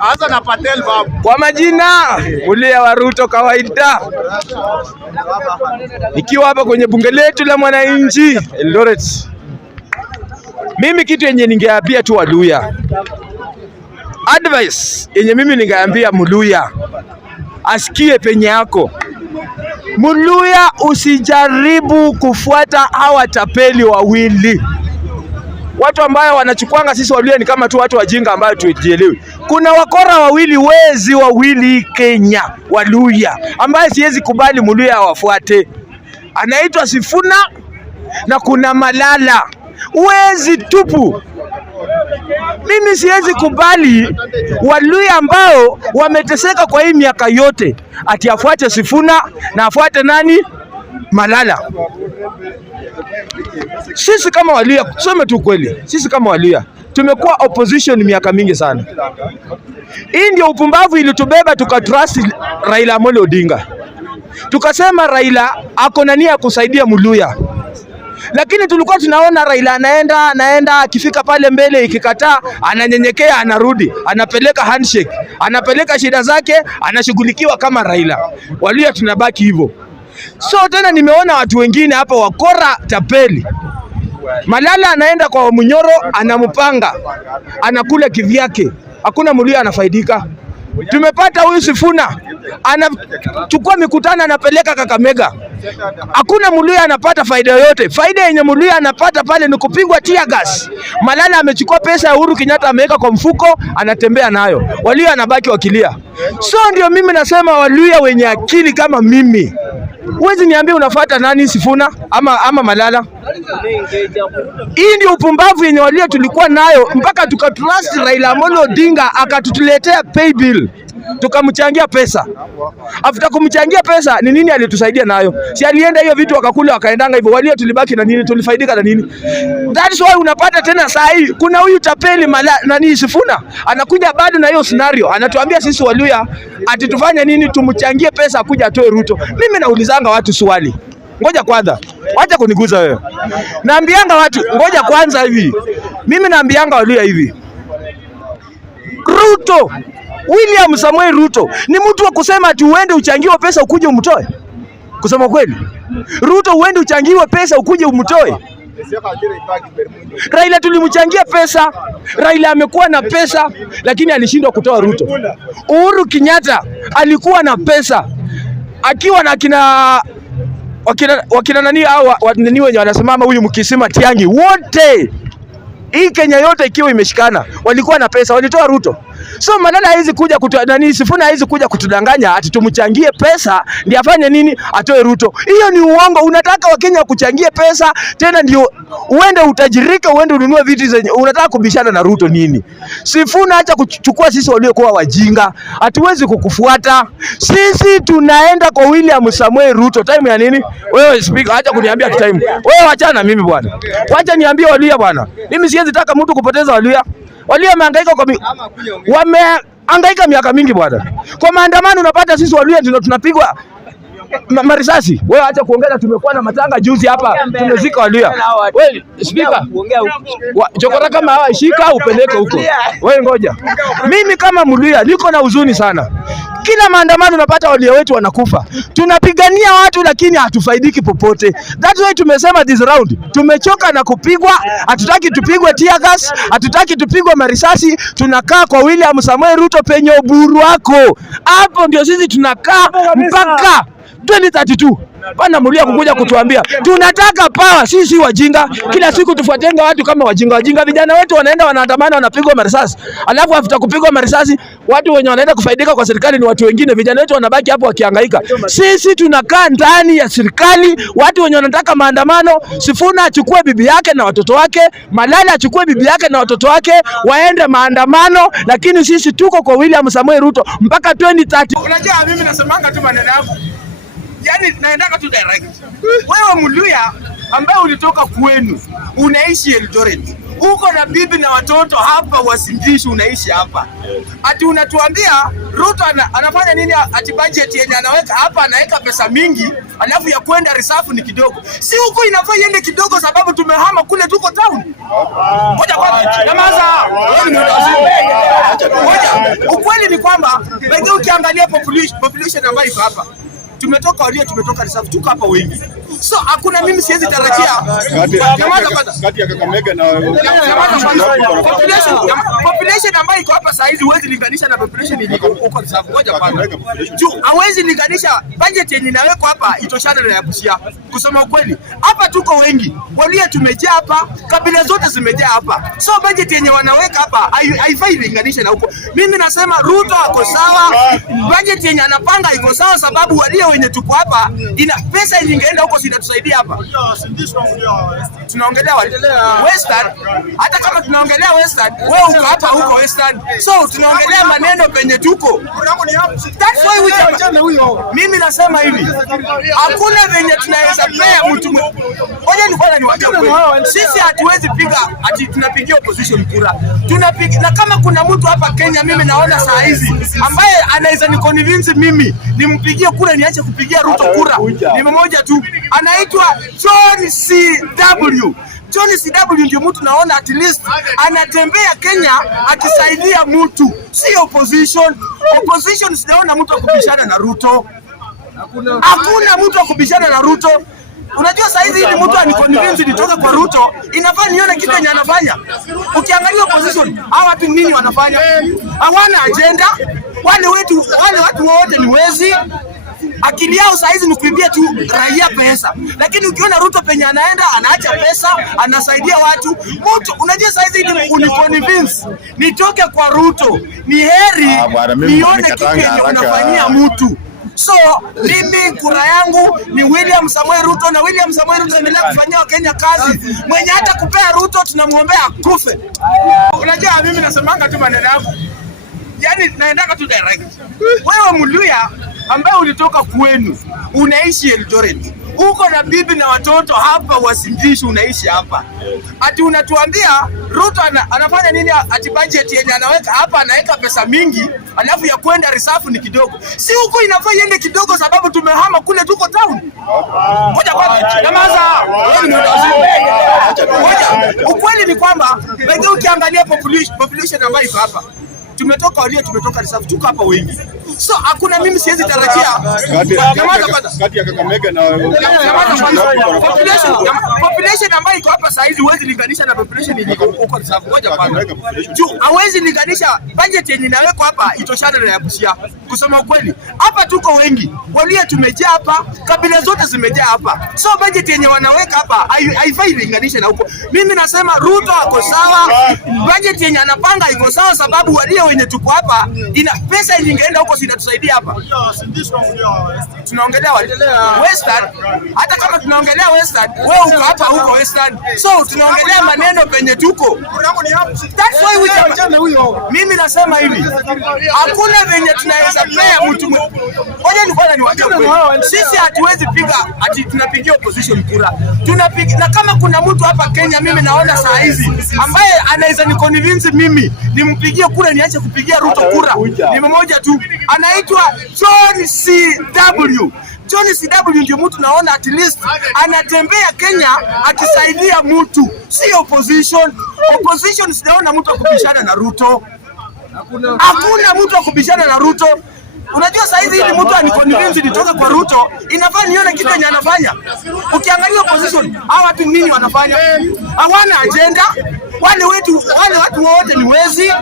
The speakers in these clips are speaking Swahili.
Asa na Patel babu. Kwa majina Muluya wa Ruto kawaida. Nikiwa hapa kwenye bunge letu la mwananchi Eldoret. Mimi kitu yenye ningeambia tu Waluya, advice yenye mimi ningeambia Muluya asikie penye yako. Muluya, usijaribu kufuata hawa tapeli wawili. Watu ambao wanachukuanga sisi Waluya ni kama tu watu wajinga ambao tujielewi. Kuna wakora wawili, wezi wawili Kenya, Waluya, ambaye siwezi kubali Muluya wafuate. Anaitwa Sifuna na kuna Malala. Wezi tupu. Mimi siwezi kubali Waluya ambao wameteseka kwa hii miaka yote ati afuate Sifuna na afuate nani? Malala. Sisi kama Waluya, tuseme tu kweli, sisi kama Waluya tumekuwa opposition miaka mingi sana. Hii ndio upumbavu ilitubeba tukatrust Raila Amolo Odinga. Tukasema Raila ako na nia ya kusaidia Muluya. Lakini tulikuwa tunaona Raila anaenda akifika pale mbele ikikataa ananyenyekea, anarudi, anapeleka handshake, anapeleka shida zake, anashughulikiwa kama Raila. Waluya tunabaki hivyo. So tena nimeona watu wengine hapa wakora tapeli. Malala anaenda kwa Munyoro, anampanga, anakula kivyake. Hakuna Muluya anafaidika. Tumepata huyu Sifuna anachukua mikutano anapeleka Kakamega. Hakuna Muluya anapata faida yoyote. Faida yenye Muluya anapata pale ni kupigwa tear gas. Malala amechukua pesa ya Uhuru Kenyatta ameweka kwa mfuko, anatembea nayo. Waluya anabaki wakilia. So ndio mimi nasema Waluya wenye akili kama mimi, huwezi niambia unafuata nani, Sifuna ama Malala. Hii ndio upumbavu yenye Waluya tulikuwa nayo mpaka tukatrust Raila Amolo Odinga akatutuletea pay bill. Tukamchangia pesa. After kumchangia pesa ni nini alitusaidia nayo? Si alienda hiyo vitu wakakula wakaendanga hivyo. Waluya tulibaki na nini? Tulifaidika na nini? That's why unapata tena saa hii kuna huyu tapeli nani Sifuna anakuja bado na hiyo scenario. Anatuambia sisi Waluya ati tufanye nini? Tumchangie pesa akuja atoe Ruto. Mimi naulizanga watu swali. Ngoja kwanza. Wacha kuniguza wewe. Naambianga watu, ngoja kwanza hivi. Mimi naambianga Waluya hivi. Ruto, William Samoei Ruto ni mtu wa kusema ati uende uchangiwe pesa ukuje umtoe? Kusema kweli, Ruto uende uchangiwe pesa ukuje umtoe? Raila tulimchangia pesa, Raila amekuwa na pesa lakini alishindwa kutoa Ruto. Uhuru Kenyatta alikuwa na pesa akiwa na wakina nani hao nani wenye wanasimama huyu Mkisima Tiangi, wote hii Kenya yote ikiwa imeshikana walikuwa na pesa, walitoa Ruto. So Malala haizi kuja Sifuna haizi kuja kutudanganya ati tumchangie pesa ndiye afanye nini? Atoe Ruto. Hiyo ni uongo. Unataka Wakenya kuchangie pesa tena ndio uende utajirika, uende ununue vitu zenye unataka kubishana na Ruto nini? Sifuna acha kuchukua sisi waliokuwa wajinga. Hatuwezi kukufuata. Sisi tunaenda kwa William Samoei Ruto. Time ya nini? Wewe speak, acha kuniambia time. Wewe achana na mimi bwana. Wacha niambie Waluya bwana. Mimi siwezi taka mtu kupoteza Waluya. Waluya wamehangaika miaka mingi bwana. Kwa maandamano unapata sisi Waluya ndio tunapigwa marisasi. Wewe acha kuongea, tumekuwa na matanga juzi hapa, tumezika Waluya. Wewe speaker, chokora kama hawa shika upeleke huko. Wewe ngoja. Mimi kama Muluya niko na huzuni sana. Kila maandamano unapata Waluya wetu wanakufa. Tunapigania watu lakini hatufaidiki popote. That's why tumesema this round tumechoka na kupigwa, hatutaki tupigwe tear gas, hatutaki tupigwe marisasi. Tunakaa kwa William Samoei Ruto penye uburu wako. Hapo ndio sisi tunakaa mpaka 2032. Bana Muluya kukuja kutuambia tunataka power, sisi wajinga. Kila siku tufuatenga watu kama wajinga. Vijana wetu wanaenda wanaandamana wanapigwa marisasi. Alafu after kupigwa marisasi watu wenye wanaenda kufaidika kwa serikali ni watu wengine. Vijana wetu wanabaki hapo wakihangaika. Sisi tunakaa ndani ya serikali. Watu wenye wanataka maandamano, Sifuna achukue bibi yake na watoto wake, Malala achukue bibi yake na watoto wake waende maandamano, lakini sisi tuko kwa William Samoei Ruto mpaka 2030. Unajua mimi nasemanga tu maneno yangu. Yaani naendaka tu direct. Wewe Muluya ambaye ulitoka kwenu unaishi Eldoret, uko na bibi na watoto hapa Wasingishu, unaishi hapa, ati unatuambia Ruto anafanya nini? Ati budget yenye anaweka hapa, anaweka pesa mingi, alafu ya kwenda reserve ni kidogo. Si huko inafaa iende kidogo, sababu tumehama kule, tuko town. Ngoja kwanza, nyamaza. Ngoja, ukweli ni kwamba pekee ukiangalia population ambayo iko hapa, tumetoka reserve, tuko hapa wengi. So hakuna, mimi siwezi tarajia kati ya Kakamega na population ambayo iko hapa saa hizi, huwezi linganisha na population iliko huko reserve. Ngoja kwanza, hawezi linganisha. Budget yenye inawekwa hapa itoshana na ya Busia. Kusema ukweli, hapa tuko wengi, Waluhya tumejaa hapa, kabila zote zimejaa hapa. So budget yenye wanaweka hapa haifai linganisha na huko. Mimi nasema Ruto ako sawa, budget yenye anapanga iko sawa, sababu Waluhya wenye tuko hapa, ina pesa ingeenda huko sinatusaidia hapa. Tunaongelea Western, hata kama tunaongelea Western, wewe uko hapa huko Western. So tunaongelea maneno penye tuko. That's why mimi nasema hivi, hakuna venye tunaweza pea mtu. Ngoja niwaambie kweli, sisi hatuwezi piga ati tunapigia opposition kura. Tunapiga, na kama kuna mtu hapa Kenya mimi naona saa hizi ambaye anaweza ni convince mimi nimpigie kura, niache kupigia Ruto kura, ni mmoja tu, anaitwa John CW. John CW ndio mtu naona at least anatembea Kenya akisaidia mtu, si opposition. Opposition sijaona mtu akubishana na Ruto. Hakuna mtu akubishana na Ruto. Unajua saa hizi ili mtu aniconvince nitoka kwa Ruto, inafaa nione kitu yenye anafanya. Ukiangalia opposition, hawa watu nini wanafanya? Hawana agenda. Wale watu wote ni wezi. Akili yao saa hizi ni kuibia tu raia pesa. Lakini ukiona Ruto penye anaenda, anaacha pesa, anasaidia watu. Mtu unajua saa hizi ili uniconvince nitoke kwa Ruto, ni heri nione kitu yenye unafanyia mtu. So mimi kura yangu ni William Samoei Ruto, na William Samoei Ruto endelea kufanyia Wakenya kazi. Mwenye hata kupea Ruto tunamuombea kufe. Unajua mimi nasemanga tu maneno yangu, yani naendaka tu direct. Wewe Mluhya ambaye ulitoka kwenu, unaishi Eldoret, uko na bibi na watoto hapa Wasingishu, unaishi hapa, ati unatuambia Ruto anafanya nini? Ati budget yenye anaweka hapa, anaweka pesa mingi, alafu ya kwenda reserve ni kidogo. Si huko inafaa iende kidogo, sababu tumehama kule, tuko town. Ngoja kwanza, nyamaza. Ngoja, ukweli ni kwamba pekee ukiangalia population ambayo iko hapa, tumetoka reserve, tuko hapa wengi. So hakuna, mimi siwezi tarajia kati ya Kakamega na population ambayo iko hapa saa hizi, huwezi linganisha na population iliko huko reserve. Ngoja kwanza, hawezi linganisha. Budget yenye inawekwa hapa itoshana na ya Busia. Kusema ukweli, hapa tuko wengi, Waluhya tumejaa hapa, kabila zote zimejaa hapa. So budget yenye wanaweka hapa haifai linganisha na huko. Mimi nasema Ruto ako sawa, budget yenye anapanga iko sawa, sababu Waluhya wenye tuko hapa, ina pesa ingeenda huko sinatusaidia hapa. Tunaongelea Western, hata kama tunaongelea Western, wewe uko hapa huko Western. So tunaongelea maneno penye tuko. That's why mimi nasema hivi, hakuna venye tunaweza pea mtu. Ngoja niwaambie kweli, sisi hatuwezi piga ati tunapigia opposition kura. Tunapiga, na kama kuna mtu hapa Kenya mimi naona saa hizi ambaye anaweza ni convince mimi nimpigie kura, niache kupigia Ruto kura, ni mmoja tu, anaitwa John CW. John CW ndio mtu naona at least anatembea Kenya akisaidia mtu, si opposition. Opposition sijaona mtu akubishana na Ruto. Hakuna mtu akubishana na Ruto. Unajua saa hizi ili mtu aniconvince nitoka kwa Ruto, inafaa nione kitu yenye anafanya. Ukiangalia opposition, hawa watu nini wanafanya? Hawana agenda. Wale watu wote ni wezi.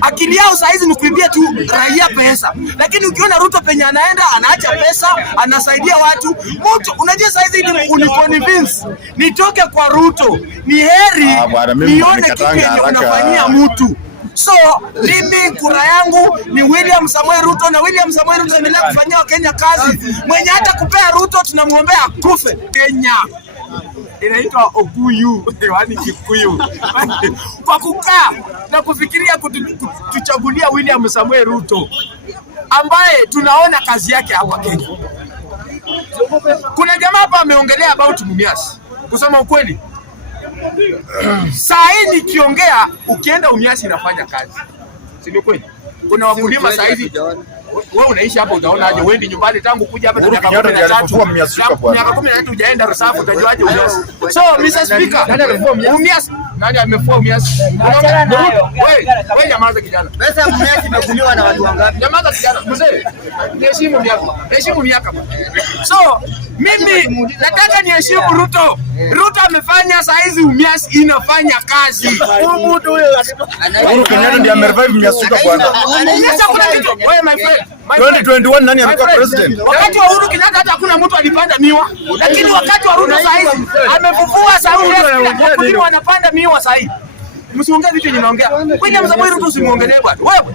Akili yao saa hizi ni kuibia tu raia pesa. Lakini ukiona Ruto penye anaenda, anaacha pesa, anasaidia watu. Mtu unajua saa hizi ili uniconvince nitoke kwa Ruto, ni heri nione kitu yenye unafanyia mtu. So mimi kura yangu ni William Samoei Ruto, na William Samoei Ruto endelea kufanyia Wakenya kazi. Mwenye hata kupea Ruto tunamuombea kufe. Kenya inaitwa Okuyu, yaani Kikuyu. Kwa kukaa na kufikiria kutuchagulia William Samoei Ruto ambaye tunaona kazi yake hapa Kenya. Kuna jamaa hapa ameongelea about Mumias. Kusema ukweli, Saa hii nikiongea, ukienda Umiasi inafanya kazi, si ndio kweli? Kuna wakulima saa hizi, wewe unaishi hapa, utaona aje? Wewe nyumbani tangu kuja hapa miaka 13 hujaenda Rusafu, utajuaje Umiasi? So Mr. Speaker, Umiasi nani amefua Umiasi? Wewe nyamaza kijana. Pesa Umiasi imekuliwa na watu wangapi? Nyamaza kijana. Mzee, heshimu miaka. So mimi nataka niheshimu Ruto. Ruto amefanya saa hizi Umiasi inafanya kazi. Mtu huyo Uhuru Kenyatta ndiye amerevive Umiasi kwanza. Wewe my friend, 2021 nani amekuwa president? Wakati wa Uhuru Kenyatta hata hakuna mtu alipanda miwa. Lakini wakati wa Ruto saa hizi amefufua sauti, wakulima wanapanda miwa saa hizi. Msiongee vitu ninaongea. William Samoei Ruto usimuongelee bwana. Wewe.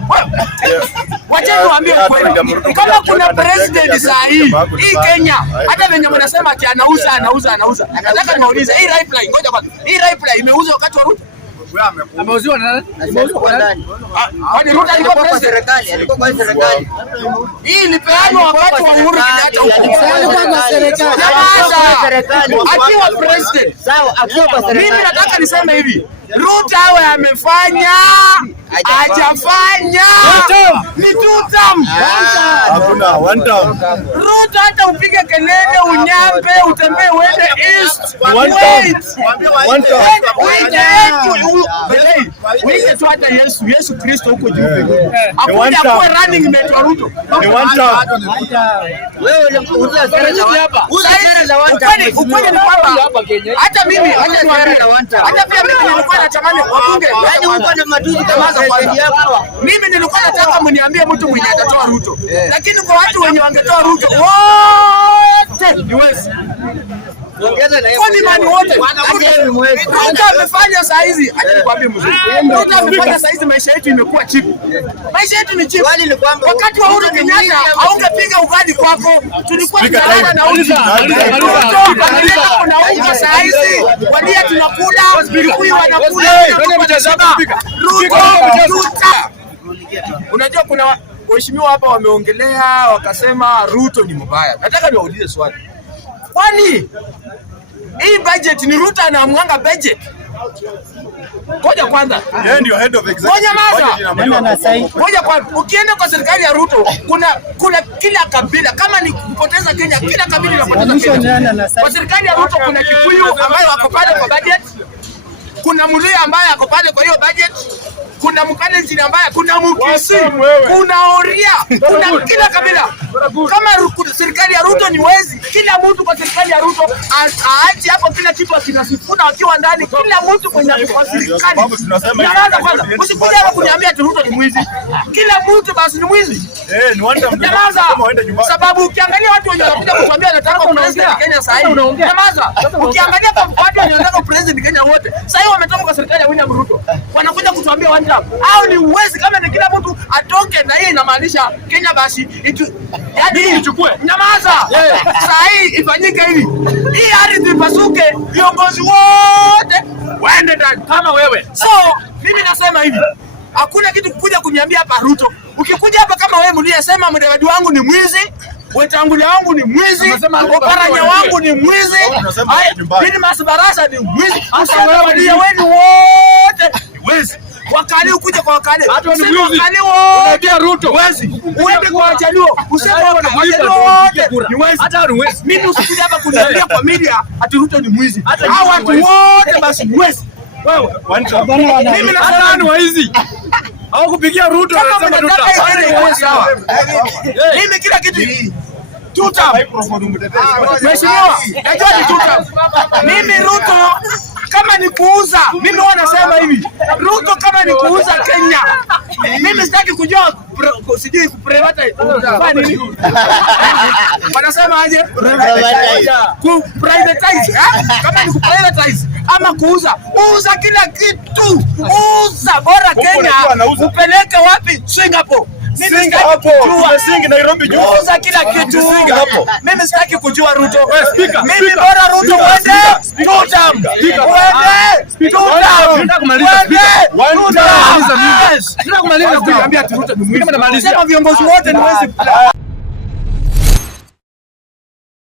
Wacheni waambie ukweli. Kama kuna president saa hii Kenya, hata venye mnasema ati anauza. Nataka niwaulize hii pipeline, ngoja kwanza. Hii pipeline imeuzwa wakati wa Ruto? Ameuziwa na nani? Ameuziwa kwa nani? Kwani Ruto alikuwa kwa serikali? Alikuwa kwa serikali. Hii ilipeanwa wakati wa Uhuru Kenyatta. Alikuwa kwa serikali. Akiwa president. Sawa, akiwa kwa serikali. Mimi nataka niseme hivi. Ruto awe amefanya, hajafanya. Ni two term. Hakuna one term. Ruto hata upige kelele, unyambe, utembee uende east. One term. Wait tu hata Yesu Kristo huko juu. Hakuna kwa running mate wa Ruto. Ni one term. Wewe unakuja hapa. Sera za one term. Ukweli ni kwamba hata mimi hata pia mimi nilikuwa natamani wabunge. Yaani uko na matuzi kama za yako. Mimi nilikuwa nataka mniambie mtu mwenye atatoa Ruto. Lakini kwa watu wenye wangetoa Ruto wote niwezi. Ongeza na kwa imani wote. Ruto amefanya saa hizi, acha nikwambie mzee. Ruto amefanya saa hizi maisha yetu imekuwa cheap. Maisha yetu ni cheap. Wakati wa Uhuru Kenyatta haungepiga ugali kwako. Tulikuwa tunaenda na uzi. Ruto analeta kuna unga saa hizi. Walia tunakula, Kikuyu wanakula. Ruto. Unajua kuna waheshimiwa hapa wameongelea wakasema Ruto ni mbaya. Nataka niwaulize swali. Kwani hii budget ni Ruto anaamwanga budget? Ngoja kwanza. Yeye ndio head of executive. Ngoja kwanza. Ukienda kwa serikali ya Ruto kuna kila kabila, kama ni kupoteza Kenya, kila kabila inapoteza Kenya. Kwa serikali ya Ruto kuna Kikuyu ambaye wako pale kwa budget. Kuna Mluya ambaye ako pale kwa hiyo budget. Kuna Mkalenjin ambaye, kuna Mkisi, kuna Oria, kuna kila kabila. Kama serikali ya Ruto ni wezi, kila mtu kwa serikali ya Ruto aache hapo kila kitu akinasifuna wakiwa ndani, kila mtu mwenye kwa serikali. Nyamaza kwanza. Usikuja hapa kuniambia ati Ruto ni mwizi. Kila mtu basi ni mwizi. Ni wanda mtu. Nyamaza. Sababu ukiangalia watu wenye wanakuja kutuambia anataka president Kenya sasa hivi. Nyamaza. Ukiangalia kwa watu wenye wanataka president Kenya wote, sasa hivi wametoka kwa serikali ya William Ruto. Wanakuja kutuambia au ni uwezi kama ni kila mtu atoke, na hii inamaanisha Kenya basi yaani ichukue. Nyamaza. Saa hii ifanyike hivi. Hii ardhi ipasuke, viongozi wote waende ndani kama wewe. So mimi nasema hivi. Hakuna kitu kuja kuniambia hapa Ruto. Ukikuja hapa kama wewe mliyesema Mudavadi wangu ni mwizi, Wetangula wangu ni mwizi, Oparanya wangu ni mwizi, Didmus Barasa ni mwizi, Wadia wenu wote ni mwizi. Wakali ukuja kwa wakali. Useme wakali wote Ruto wezi. Uende kwa Wajaluo. Useme Wajaluo wote ni wezi. Hata ni wezi. Mimi usikuja hapa kuniambia kwa media ati Ruto ni mwizi. Hao watu wote basi ni wezi. Wewe. Mimi nasema ni waizi. Au kupigia Ruto anasema Ruto. Mimi kila kitu tuta. Mheshimiwa, najua ni tuta. Mimi Ruto kama ni kuuza, mimi huwa nasema hivi. Ruto kama ni kuuza Kenya. Mimi sitaki kujua sijui privatize. Fanya nini? Wanasema aje? Privatize. Kama ni privatize ama kuuza, uza kila kitu. Uza bora Kenya. Upeleke wapi? Singapore. Mimi Nairobi juu. Uza kila kitu. Mimi sitaki kujua Ruto. Mimi bora Ruto uende. Tutam. Sema viongozi wote ni wezi.